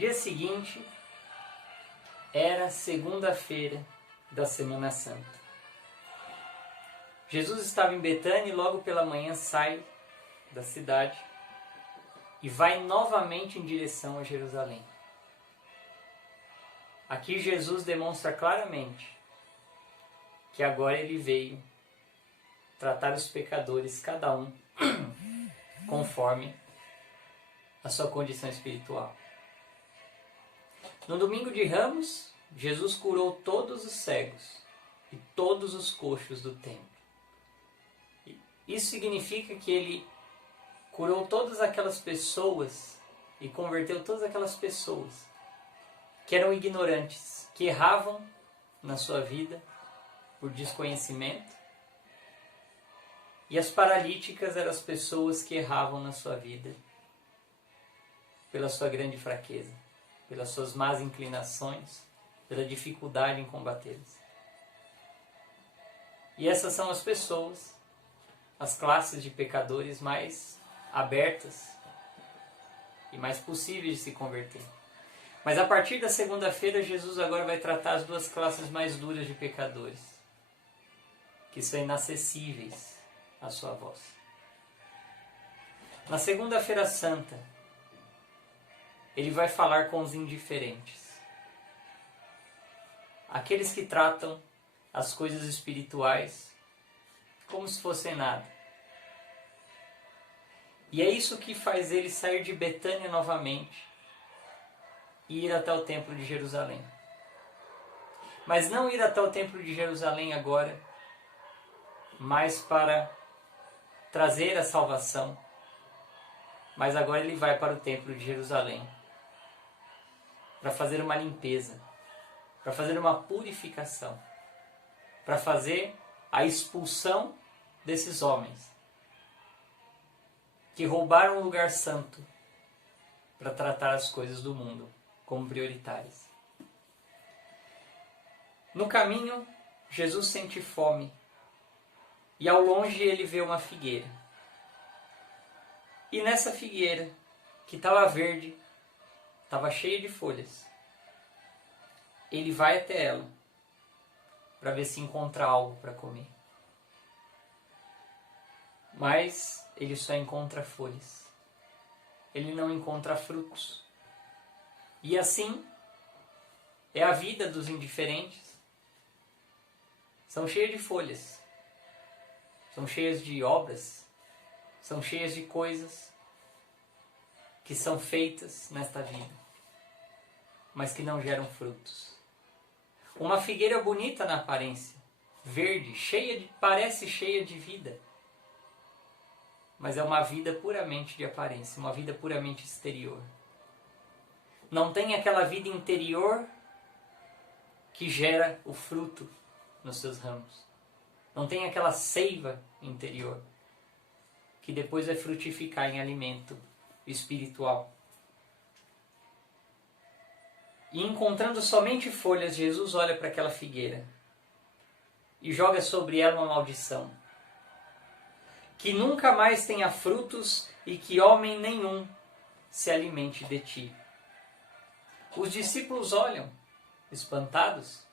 dia seguinte era segunda-feira da Semana Santa. Jesus estava em Betânia e logo pela manhã sai da cidade e vai novamente em direção a Jerusalém. Aqui Jesus demonstra claramente que agora ele veio tratar os pecadores, cada um conforme a sua condição espiritual. No domingo de Ramos, Jesus curou todos os cegos e todos os coxos do templo. Isso significa que ele curou todas aquelas pessoas e converteu todas aquelas pessoas que eram ignorantes, que erravam na sua vida por desconhecimento. E as paralíticas eram as pessoas que erravam na sua vida pela sua grande fraqueza, pelas suas más inclinações, pela dificuldade em combatê-las. E essas são as pessoas, as classes de pecadores mais abertas e mais possíveis de se converter. Mas a partir da segunda-feira, Jesus agora vai tratar as duas classes mais duras de pecadores, que são inacessíveis à sua voz. Na segunda-feira santa, ele vai falar com os indiferentes, aqueles que tratam as coisas espirituais como se fossem nada. E é isso que faz ele sair de Betânia novamente e ir até o Templo de Jerusalém. Mas não ir até o Templo de Jerusalém agora, mas para trazer a salvação. Mas agora ele vai para o Templo de Jerusalém para fazer uma limpeza, para fazer uma purificação, para fazer a expulsão desses homens que roubaram o lugar santo para tratar as coisas do mundo como prioritárias. No caminho, Jesus sente fome e ao longe ele vê uma figueira. E nessa figueira, que estava verde, estava cheia de folhas, ele vai até ela para ver se encontra algo para comer. Mas ele só encontra folhas. Ele não encontra frutos. E assim é a vida dos indiferentes. São cheias de folhas. São cheias de obras. São cheias de coisas que são feitas nesta vida, mas que não geram frutos. Uma figueira bonita na aparência, verde, parece cheia de vida, mas é uma vida puramente de aparência, uma vida puramente exterior. Não tem aquela vida interior que gera o fruto nos seus ramos. Não tem aquela seiva interior que depois vai frutificar em alimento espiritual. E encontrando somente folhas, Jesus olha para aquela figueira e joga sobre ela uma maldição. Que nunca mais tenha frutos e que homem nenhum se alimente de ti. Os discípulos olham, espantados,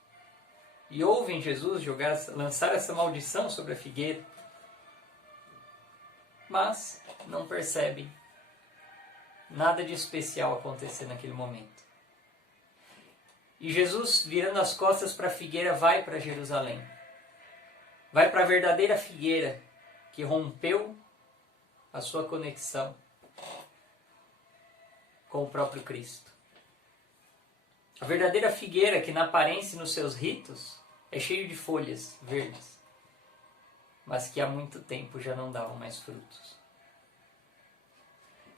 e ouvem Jesus lançar essa maldição sobre a figueira, mas não percebem nada de especial acontecer naquele momento. E Jesus, virando as costas para a figueira, vai para Jerusalém. Vai para a verdadeira figueira que rompeu a sua conexão com o próprio Cristo. A verdadeira figueira que na aparência e nos seus ritos é cheio de folhas verdes, mas que há muito tempo já não davam mais frutos.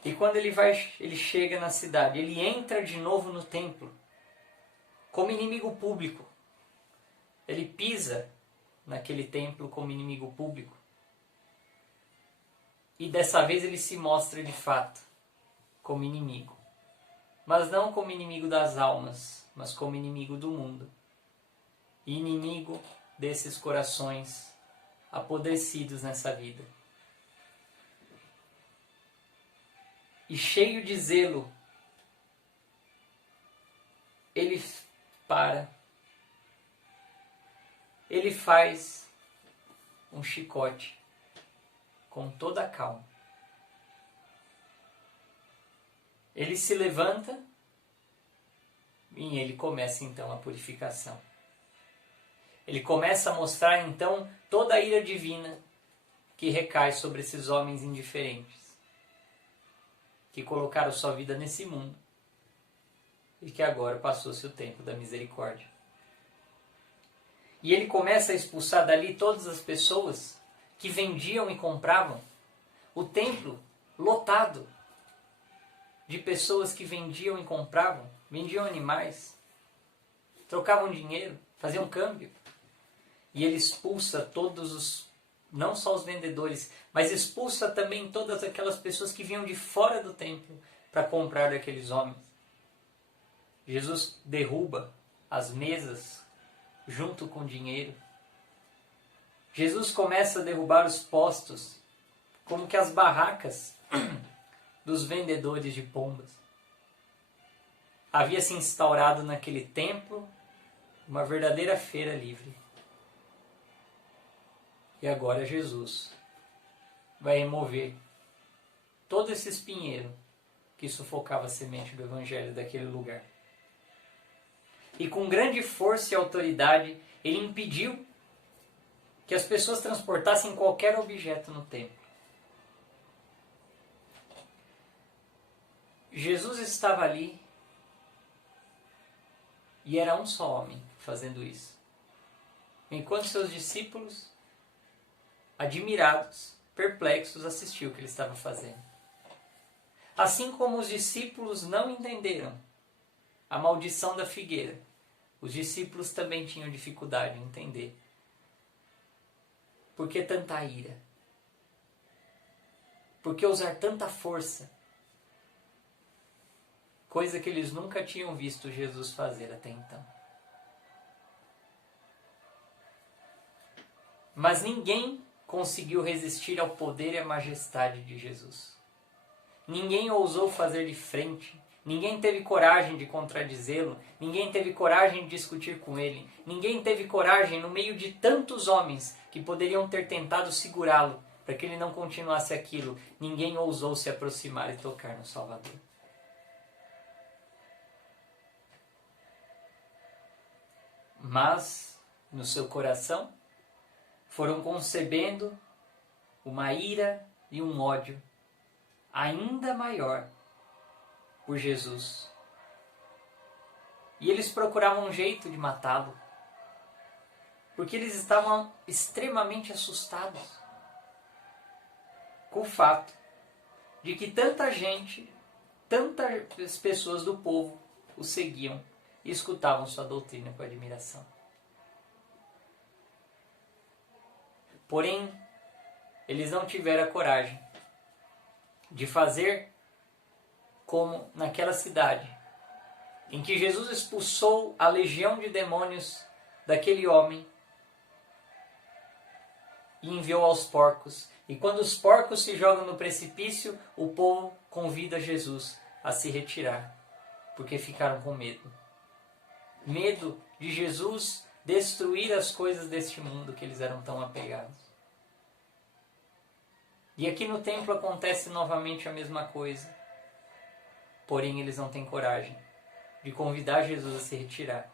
E quando ele chega na cidade, ele entra de novo no templo, como inimigo público. Ele pisa naquele templo como inimigo público. E dessa vez ele se mostra de fato como inimigo. Mas não como inimigo das almas, mas como inimigo do mundo. E inimigo desses corações apodrecidos nessa vida. E cheio de zelo ele para, ele faz um chicote com toda a calma. Ele se levanta e ele começa então a purificação. Ele começa a mostrar então toda a ira divina que recai sobre esses homens indiferentes, que colocaram sua vida nesse mundo e que agora passou-se o tempo da misericórdia. E ele começa a expulsar dali todas as pessoas que vendiam e compravam. O templo lotado de pessoas que vendiam e compravam, vendiam animais, trocavam dinheiro, faziam câmbio. E ele expulsa todos os, não só os vendedores, mas expulsa também todas aquelas pessoas que vinham de fora do templo para comprar daqueles homens. Jesus derruba as mesas junto com o dinheiro. Jesus começa a derrubar os postos, como que as barracas dos vendedores de pombas. Havia se instaurado naquele templo uma verdadeira feira livre. E agora Jesus vai remover todo esse espinheiro que sufocava a semente do Evangelho daquele lugar. E com grande força e autoridade, ele impediu que as pessoas transportassem qualquer objeto no templo. Jesus estava ali e era um só homem fazendo isso. Enquanto seus discípulos, admirados, perplexos, assistiam o que ele estava fazendo. Assim como os discípulos não entenderam a maldição da figueira, os discípulos também tinham dificuldade em entender. Por que tanta ira? Por que usar tanta força? Coisa que eles nunca tinham visto Jesus fazer até então. Mas ninguém conseguiu resistir ao poder e à majestade de Jesus. Ninguém ousou fazer de frente. Ninguém teve coragem de contradizê-lo. Ninguém teve coragem de discutir com ele. Ninguém teve coragem, no meio de tantos homens que poderiam ter tentado segurá-lo para que ele não continuasse aquilo. Ninguém ousou se aproximar e tocar no Salvador. Mas, no seu coração, foram concebendo uma ira e um ódio ainda maior por Jesus. E eles procuravam um jeito de matá-lo, porque eles estavam extremamente assustados com o fato de que tanta gente, tantas pessoas do povo o seguiam e escutavam sua doutrina com admiração. Porém, eles não tiveram a coragem de fazer como naquela cidade, em que Jesus expulsou a legião de demônios daquele homem e enviou aos porcos. E quando os porcos se jogam no precipício, o povo convida Jesus a se retirar, porque ficaram com medo. Medo de Jesus destruir as coisas deste mundo que eles eram tão apegados. E aqui no templo acontece novamente a mesma coisa. Porém, eles não têm coragem de convidar Jesus a se retirar.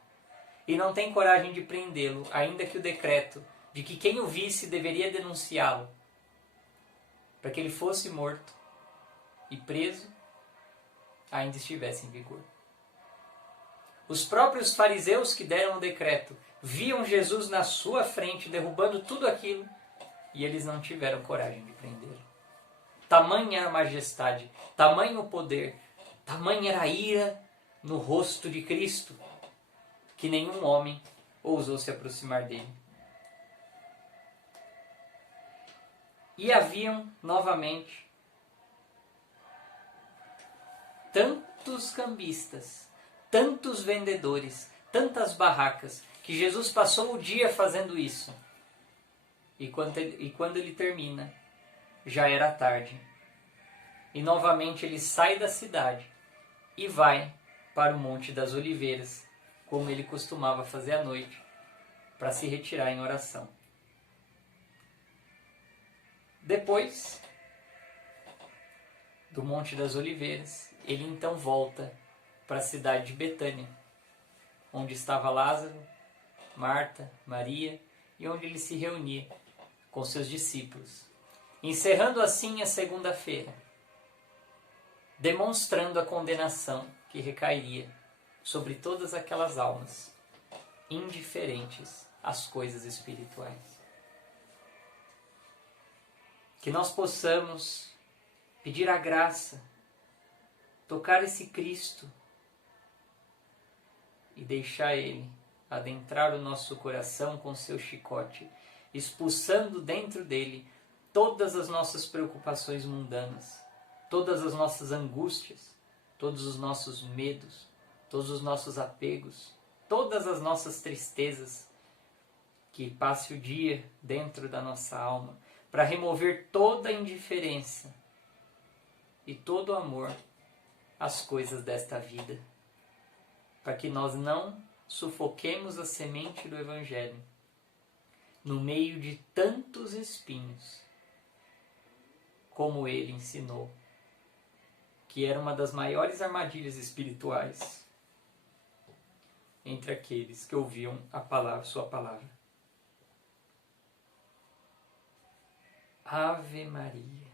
E não têm coragem de prendê-lo, ainda que o decreto de que quem o visse deveria denunciá-lo, para que ele fosse morto e preso, ainda estivesse em vigor. Os próprios fariseus que deram o decreto viam Jesus na sua frente, derrubando tudo aquilo, e eles não tiveram coragem de prendê-lo. Tamanha a majestade, tamanho o poder, tamanha era a ira no rosto de Cristo, que nenhum homem ousou se aproximar dele. E haviam, novamente, tantos cambistas, tantos vendedores, tantas barracas, que Jesus passou o dia fazendo isso. E quando ele termina, já era tarde. E novamente ele sai da cidade e vai para o Monte das Oliveiras, como ele costumava fazer à noite, para se retirar em oração. Depois do Monte das Oliveiras, ele então volta para a cidade de Betânia, onde estava Lázaro, Marta, Maria e onde ele se reunia com seus discípulos, encerrando assim a segunda-feira, demonstrando a condenação que recairia sobre todas aquelas almas indiferentes às coisas espirituais. Que nós possamos pedir a graça, tocar esse Cristo e deixar Ele adentrar o nosso coração com seu chicote, expulsando dentro dele todas as nossas preocupações mundanas, todas as nossas angústias, todos os nossos medos, todos os nossos apegos, todas as nossas tristezas, que passe o dia dentro da nossa alma, para remover toda a indiferença e todo o amor às coisas desta vida, para que nós não sufoquemos a semente do Evangelho no meio de tantos espinhos, como ele ensinou, que era uma das maiores armadilhas espirituais entre aqueles que ouviam a palavra, sua palavra. Ave Maria.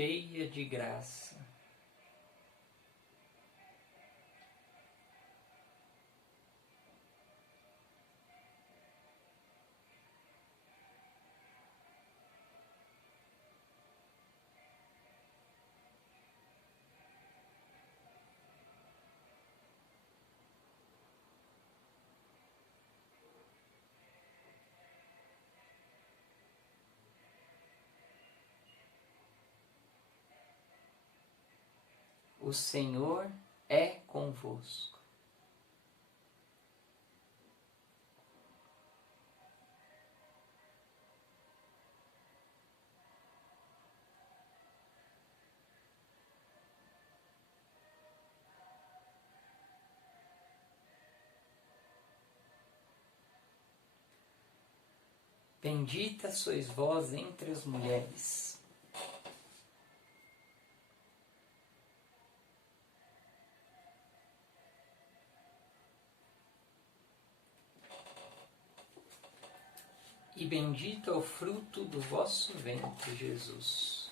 Cheia de graça. O Senhor é convosco. Bendita sois vós entre as mulheres. E bendito é o fruto do vosso ventre, Jesus.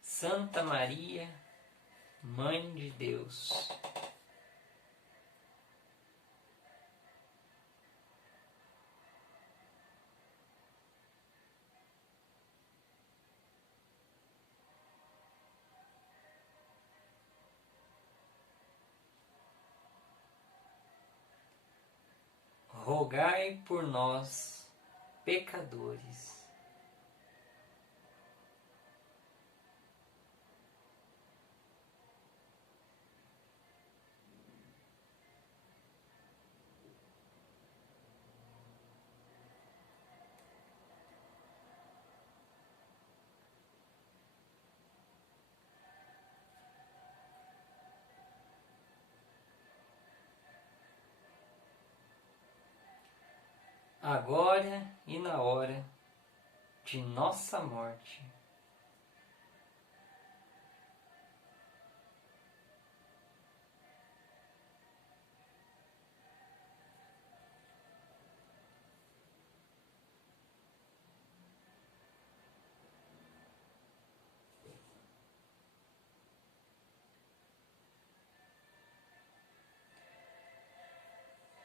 Santa Maria, Mãe de Deus, rogai por nós, pecadores, agora e na hora de nossa morte.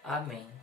Amém.